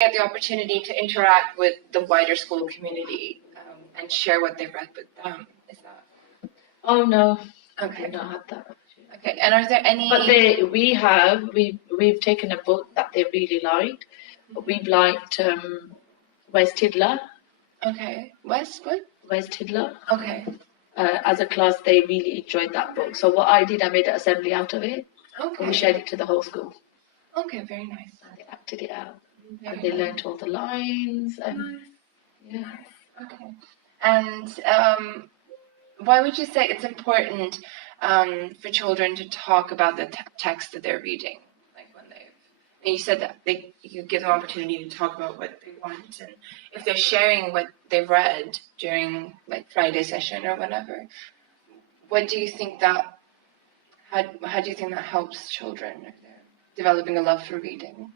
get the opportunity to interact with the wider school community and share what they've read with them? Is that? Oh no, Okay. I've not had that. Okay, and are there any? But we've taken a book that they really liked. We've liked West Tidler. Okay, West what? West Tidler. Okay. As a class, they really enjoyed that book. So what I did, I made an assembly out of it. Okay. And we shared it to the whole school. Okay, very nice. And they acted it out. Very and they nice. learnt all the lines. And Nice. yeah. Nice. Okay. And why would you say it's important for children to talk about the text that they're reading? Like when and you said that you give them opportunity to talk about what they want, and if they're sharing what they've read during like Friday session or whatever, what do you think that? How do you think that helps children if they're developing a love for reading?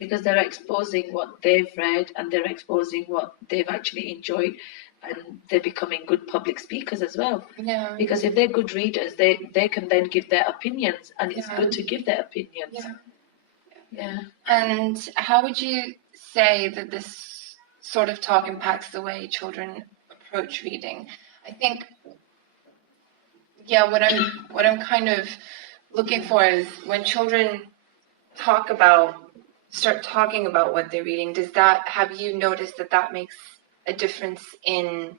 Because they're exposing what they've read and they're exposing what they've actually enjoyed, and they're becoming good public speakers as well. Yeah. Because if they're good readers, they can then give their opinions, and it's Yeah. good to give their opinions. Yeah. Yeah. And how would you say that this sort of talk impacts the way children approach reading? I think, yeah, what I'm kind of looking for is when children start talking about what they're reading, have you noticed that makes a difference in,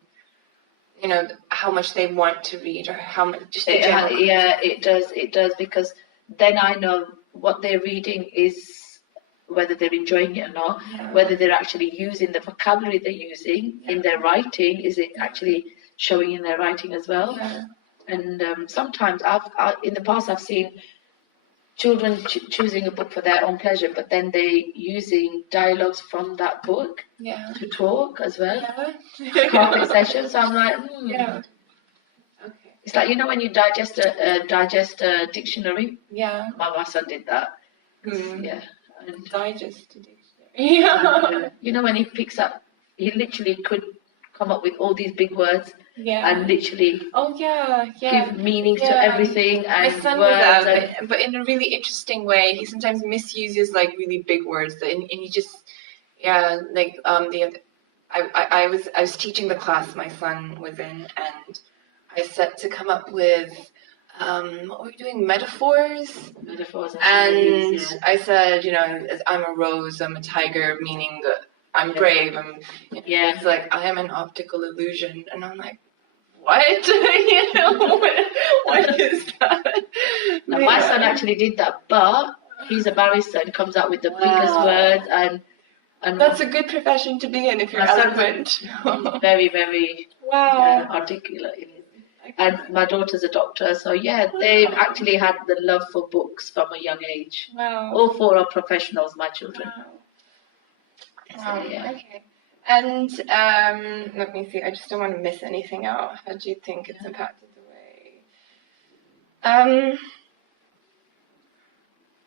how much they want to read, or how much just yeah, it does, because then I know what they're reading is, whether they're enjoying it or not, whether they're actually using the vocabulary they're using in their writing. Is it actually showing in their writing as well? Yeah. And sometimes in the past I've seen children choosing a book for their own pleasure, but then they using dialogues from that book to talk as well. Yeah. Carpet sessions. So I'm like, Yeah. Okay. It's like, when you digest a dictionary. Yeah. My son did that. Yeah. And digest a dictionary. Yeah. When he picks up, he literally could come up with all these big words. Yeah. And literally give meanings to everything. And my son words does that, but in a really interesting way. He sometimes misuses like really big words, and he just I was teaching the class my son was in, and I said to come up with what were we doing, metaphors, and I said, I'm a rose, I'm a tiger, meaning that I'm brave. It's like I am an optical illusion, and I'm like, what? What is that? Now, my son actually did that, but he's a barrister and comes out with the biggest words, and that's a good profession to be in if you're eloquent. Very, very articulate. And my daughter's a doctor, so they've actually had the love for books from a young age. Wow. All four are professionals, my children. Wow. Okay. And let me see. I just don't want to miss anything out. How do you think it's impacted the way?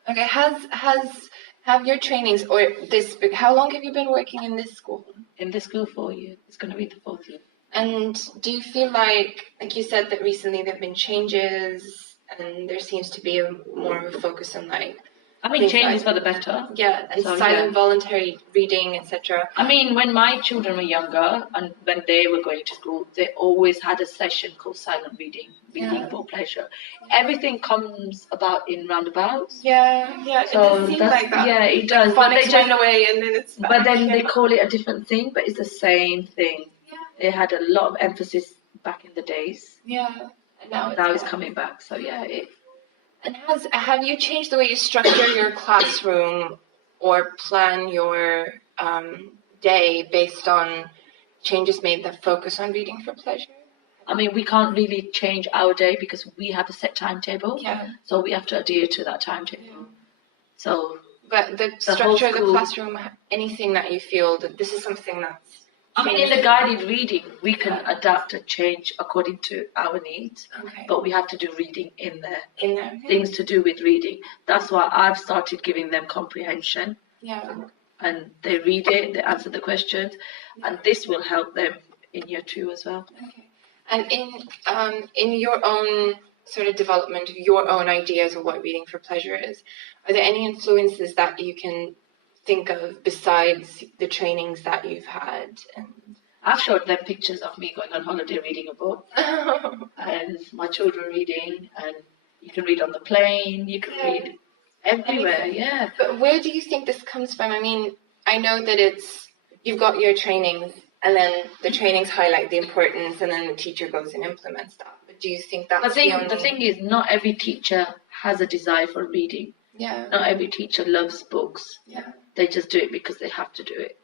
Okay. Have your trainings or this? How long have you been working in this school? In this school, 4 years. It's going to be the 4th year. And do you feel like you said that recently there've been changes, and there seems to be more of a focus on changes for the better. Yeah, and so, silent voluntary reading, etc. When my children were younger and when they were going to school, they always had a session called silent reading for pleasure. Everything comes about in roundabouts. Yeah. So it does seem like that. Yeah, it does. But they run away and then it's back. But then they call it a different thing, but it's the same thing. Yeah. They had a lot of emphasis back in the days. Yeah. And now it's coming back. So And have you changed the way you structure your classroom or plan your day based on changes made that focus on reading for pleasure? We can't really change our day because we have a set timetable. Yeah. So we have to adhere to that timetable. Yeah. So. But the structure of the classroom, anything that you feel that this is something that's. In the guided reading, we can adapt and change according to our needs. Okay. But we have to do reading in there. Okay. Things to do with reading. That's why I've started giving them comprehension. Yeah. And they read it, they answer the questions, and this will help them in year 2 as well. Okay. And in your own sort of development of your own ideas of what reading for pleasure is, are there any influences that you can think of besides the trainings that you've had? I've showed them pictures of me going on holiday reading a book, and my children reading, and you can read on the plane, you can read everywhere, yeah. But where do you think this comes from? I mean, I know that you've got your trainings, and then the trainings highlight the importance, and then the teacher goes and implements that. But do you think that's the thing is, not every teacher has a desire for reading. Yeah. Not every teacher loves books. Yeah. They just do it because they have to do it.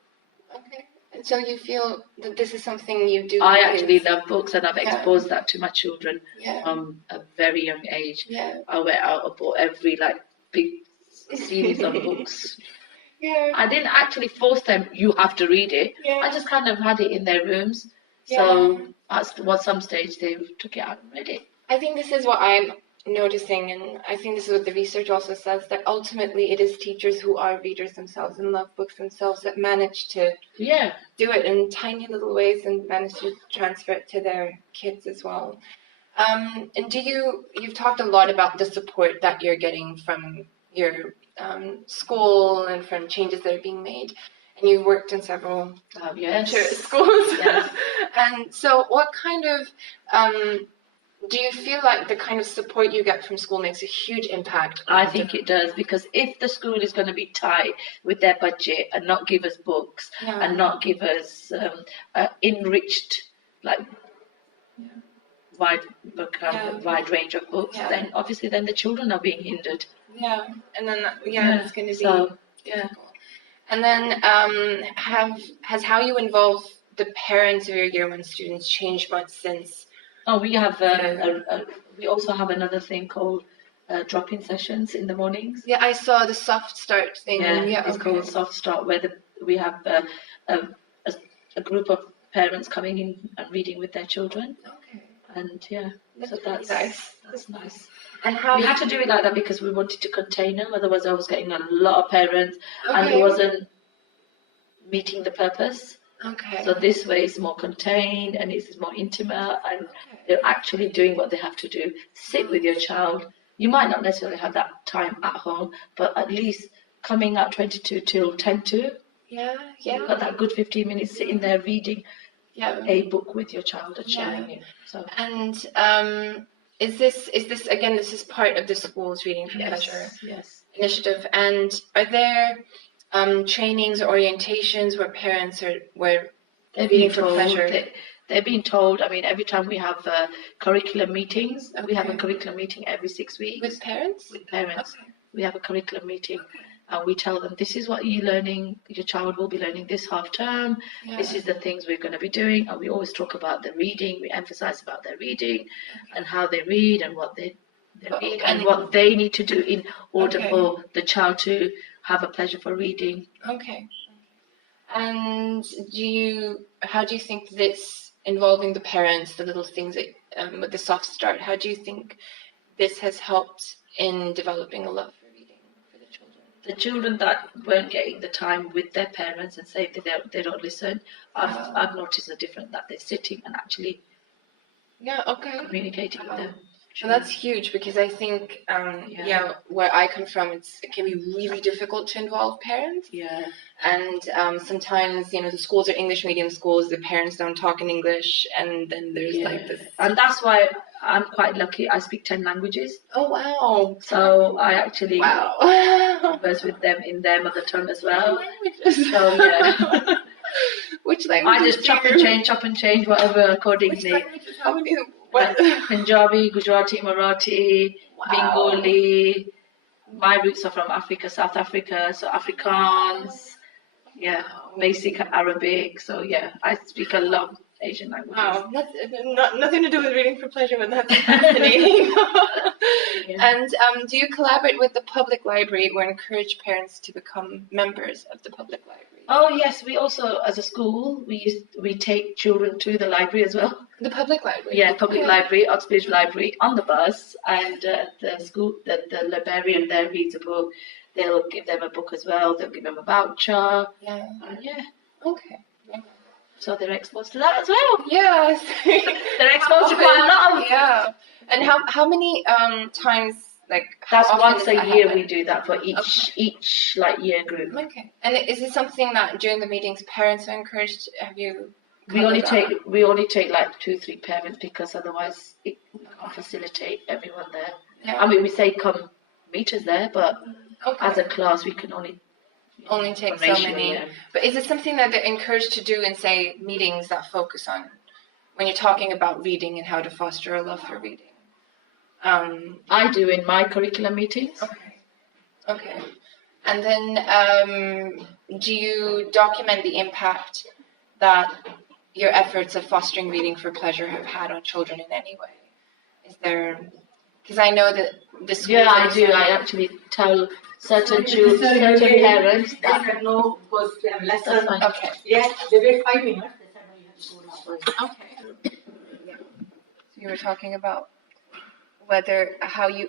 Okay. And so you feel that this is something you do? I actually love books, and I've exposed that to my children from a very young age. Yeah. I went out and bought every big series of books. Yeah. I didn't actually force them, you have to read it. Yeah. I just kind of had it in their rooms. Yeah. So at some stage they took it out and read it. I think this is what I'm noticing, and I think this is what the research also says, that ultimately it is teachers who are readers themselves and love books themselves that manage to do it in tiny little ways and manage to transfer it to their kids as well. And you've talked a lot about the support that you're getting from your school and from changes that are being made, and you've worked in several schools. Yes. And so what kind of do you feel like the kind of support you get from school makes a huge impact? I think it does, because if the school is going to be tight with their budget and not give us books and not give us enriched, wide range of books, then obviously the children are being hindered. Yeah, and then it's going to be difficult. And then has how you involve the parents of your Year 1 students changed much since? Oh, we have we also have another thing called drop-in sessions in the mornings. Yeah, I saw the soft start thing. It's called Soft Start, where we have a group of parents coming in and reading with their children. Okay. And that's nice. That's nice. And how we had to do it like that because we wanted to contain them. Otherwise, I was getting a lot of parents, and it wasn't meeting the purpose. Okay. So this way it's more contained and it's more intimate, and they're actually doing what they have to do. Sit with your child. You might not necessarily have that time at home, but at least coming at 22 till 10 to. You've got that good 15 minutes sitting there reading a book with your child and sharing it. So. And is this again? This is part of the school's Reading for Pleasure initiative. And are there trainings or orientations where parents were reading for pleasure? They're being told. I mean, every time we have curriculum meetings, we have a curriculum meeting every 6 weeks. With parents? With parents. Okay. We have a curriculum meeting. And we tell them, this is what your child will be learning this half term. This is the things we're going to be doing. And we always talk about the reading. We emphasize about their reading and how they read and what they read and what they need to do in order for the child to have a pleasure for reading. Okay. And how do you think this, involving the parents, the little things that, with the Soft Start, how do you think this has helped in developing a love for reading for the children? The children that weren't getting the time with their parents and say that they don't listen, I've noticed a difference, that they're sitting and actually communicating with them. And that's huge, because I think, where I come from, it can be really difficult to involve parents. Yeah. And sometimes, the schools are English medium schools, the parents don't talk in English, and then there's this. And that's why I'm quite lucky. I speak 10 languages. Oh, wow. So I actually converse with them in their mother tongue as well. Languages. So, Which language? I just chop and change whatever accordingly. Which languages? How many? Punjabi, Gujarati, Marathi, Bengali. My roots are from Africa, South Africa, so Afrikaans. Basic Arabic. So I speak a lot of Asian languages. Wow, that's nothing to do with Reading for Pleasure, but that's fascinating. And do you collaborate with the public library or encourage parents to become members of the public library? Oh yes, we also, as a school, we take children to the library as well. The public library? Yeah, public library, Oxbridge Library, on the bus, and the librarian there reads a book. They'll give them a book as well. They'll give them a voucher. Okay. So they're exposed to that as well. Yes. They're exposed to quite a lot of. And how many times Like how That's often once does a that year happen? we do that for each like year group. Okay. And is it something that during the meetings parents are encouraged? Have you? We only covered that? take like 2-3 parents because otherwise it can't facilitate everyone there. Yeah. I mean, we say come meet us there, but Okay. as a class we can only Take so ratio, many. yeah. But is it something that they're encouraged to do in, say, meetings that focus on when you're talking about reading and how to foster a love for reading? I do in my curriculum meetings. Okay. And then do you document the impact that your efforts of fostering reading for pleasure have had on children in any way? Is there, because I know that the schools. Yeah, I do. I actually tell certain parents that. Said no, because we have lesson. That's fine. Okay. Yeah, they wait 5 minutes. They said no, you have to go now. Okay. So you were talking about whether how you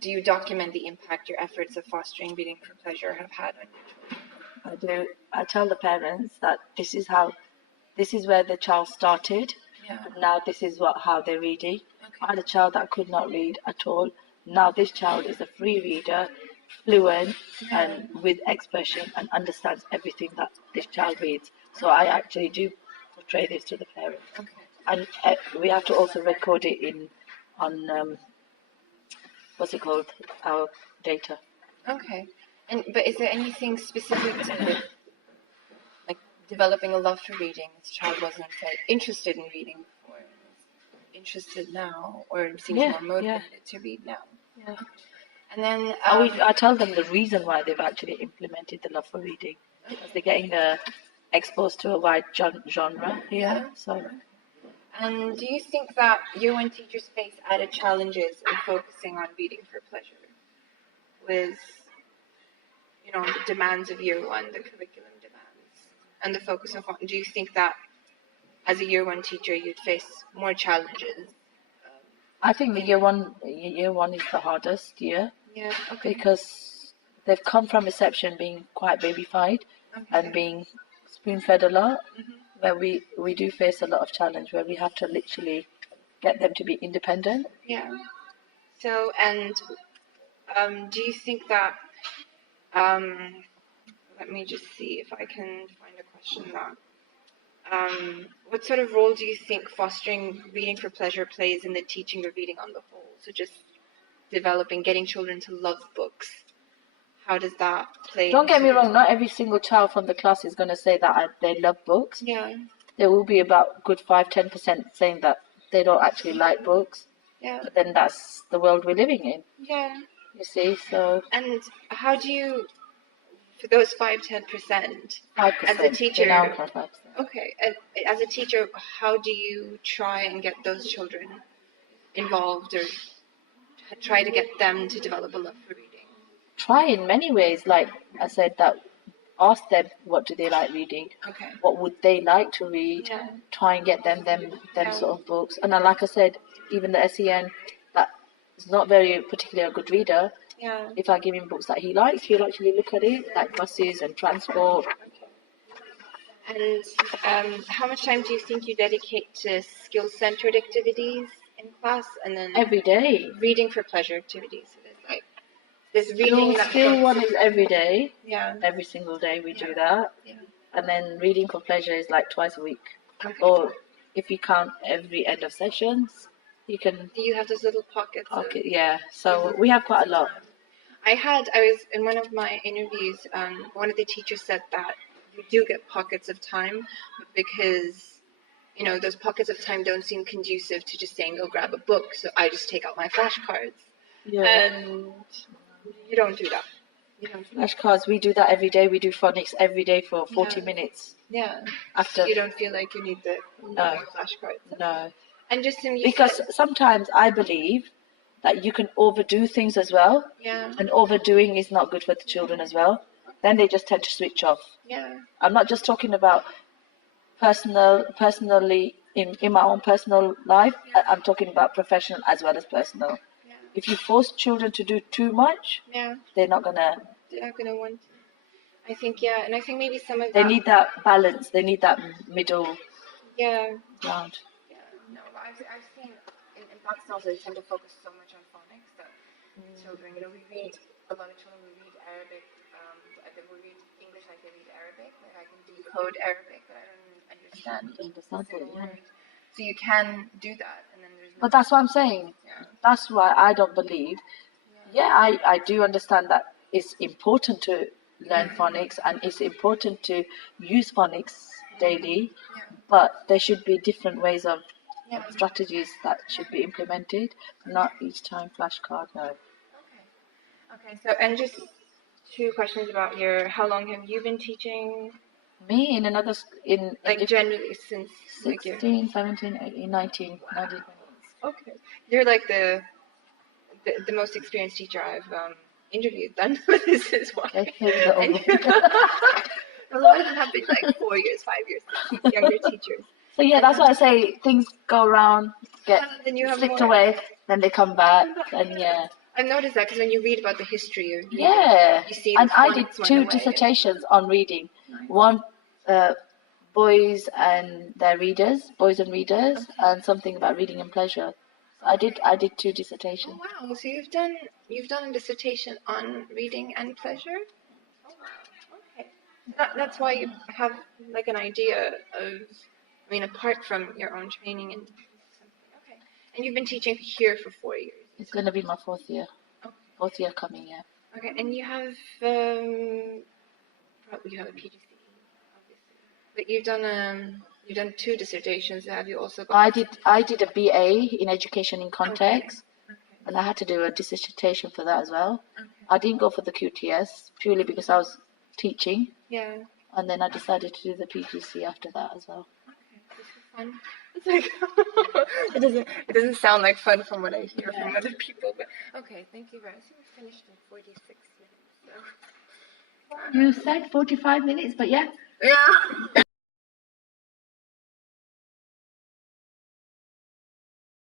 do you document the impact your efforts of fostering reading for pleasure have had on your children? I do. I tell the parents that this is where the child started. Yeah. Now this is how they're reading. Okay. I had a child that could not read at all. Now this child is a free reader, fluent, and with expression, and understands everything that this child reads. So I actually do portray this to the parents, Okay. and we have to also record it on what's it called, our data. Okay. But is there anything specific to like developing a love for reading? This child wasn't, say, interested in reading before, and is interested now, or seems Yeah, more motivated to read now. Yeah. And then I tell them the reason why they've actually implemented the love for reading, because they're getting exposed to a wide genre here. Yeah. So and do you think that you and teachers face added challenges in focusing on reading for pleasure with, the demands of year one, the curriculum demands, and the focus on do you think that as a year one teacher you'd face more challenges? I think the year one is the hardest year Yeah. Okay. because they've come from reception being quite babyfied and being spoon fed a lot, where we do face a lot of challenge where we have to literally get them to be independent. Yeah. So, and do you think that, let me just see if I can find a question that, what sort of role do you think fostering reading for pleasure plays in the teaching of reading on the whole? So just getting children to love books. How does that play? Don't get me wrong, not every single child from the class is going to say that they love books. Yeah. There will be about good 5-10% saying that they don't actually like books. Yeah. But then that's the world we're living in. Yeah. You see, so And how do you, for those 5-10%, 5%. as a teacher, Now 5%. okay, and as a teacher, how do you try and get those children involved or try to get them to develop a love for reading? Try in many ways, like I said, that ask them what do they like reading, Okay. what would they like to read, Yeah. try and get them Yeah. sort of books. And then, like I said, even the SEN that is not very particularly a good reader, Yeah. if I give him books that he likes, he'll actually look at it, like buses and transport. And how much time do you think you dedicate to skill-centered activities in class, and then Every day. reading for pleasure activities? So there's like this reading that Skill one is every day. Yeah. Every single day we do that. Yeah. And then reading for pleasure is like twice a week. Okay. Or if you count every end of sessions, you can Do you have those little pockets? of- pocket. Yeah. So we have quite a lot. I was in one of my interviews, one of the teachers said that you do get pockets of time, but because, those pockets of time don't seem conducive to just saying, go grab a book, so I just take out my flashcards. Yeah. And you don't do that. Flashcards, we do that every day. We do phonics every day for 40 Yeah. minutes. Yeah. After You don't feel like you need the flashcards. No. And just you Because said- sometimes I believe that you can overdo things as well, yeah, and overdoing is not good for the children as well. Then they just tend to switch off. yeah, I'm not just talking about personally in my own personal life. I'm talking about professional as well as personal. yeah, If you force children to do too much, yeah. they're not gonna. They're not gonna want. I think and I think maybe some of They that. need that balance. They need that middle Yeah. ground. Yeah, no, but I've seen in Pakistan also they tend to focus so much on phonics that children. You know, we read, a lot of children, we read Arabic, we read English like they read Arabic. Like I can decode Arabic, but I don't understand Understand a single it, yeah. word. So you can do that, and then there's But that's what I'm saying. yeah. That's why I don't believe. Yeah, I do understand that it's important to learn phonics and it's important to use phonics daily, Yeah. but there should be different ways of Yeah. strategies that should be implemented, not each time flashcard. No. Okay. So, and just two questions about how long have you been teaching? Me in another, in Like generally since like 16, 17, 18, 19, 19. okay. You're like the most experienced teacher I've interviewed. Then this is why. Okay, maybe the And older. a lot of them have been like 4 years, 5 years, younger teachers. So yeah, that's why I say things go around, get Then you have slipped more. away, then they come back, and yeah. I've noticed that because when you read about the history of reading, Yeah, you see and the I did phonics went 2 away. dissertations on reading. One, boys and their readers, boys and readers, and something about reading and pleasure. I did 2 Oh dissertations. wow! So you've done a dissertation on reading and pleasure. Oh wow! Okay. That's why you have like an idea of. I mean, apart from your own training and something. Okay. And you've been teaching here for 4 years. It's gonna be my 4th year. Okay. 4th year coming, yeah. Okay, and you have probably you have a PGCE, obviously, but you've done 2 dissertations. Have you also got? I did a BA in education in context, Okay. and I had to do a dissertation for that as well. Okay. I didn't go for the QTS purely because I was teaching, Yeah. and then I decided to do the PGC after that as well. Okay. This is fun. It's like it doesn't sound like fun from what I hear from other people, but okay. Thank you very much. We finished in 46 minutes. So. You said 45 minutes, but yeah. Yeah.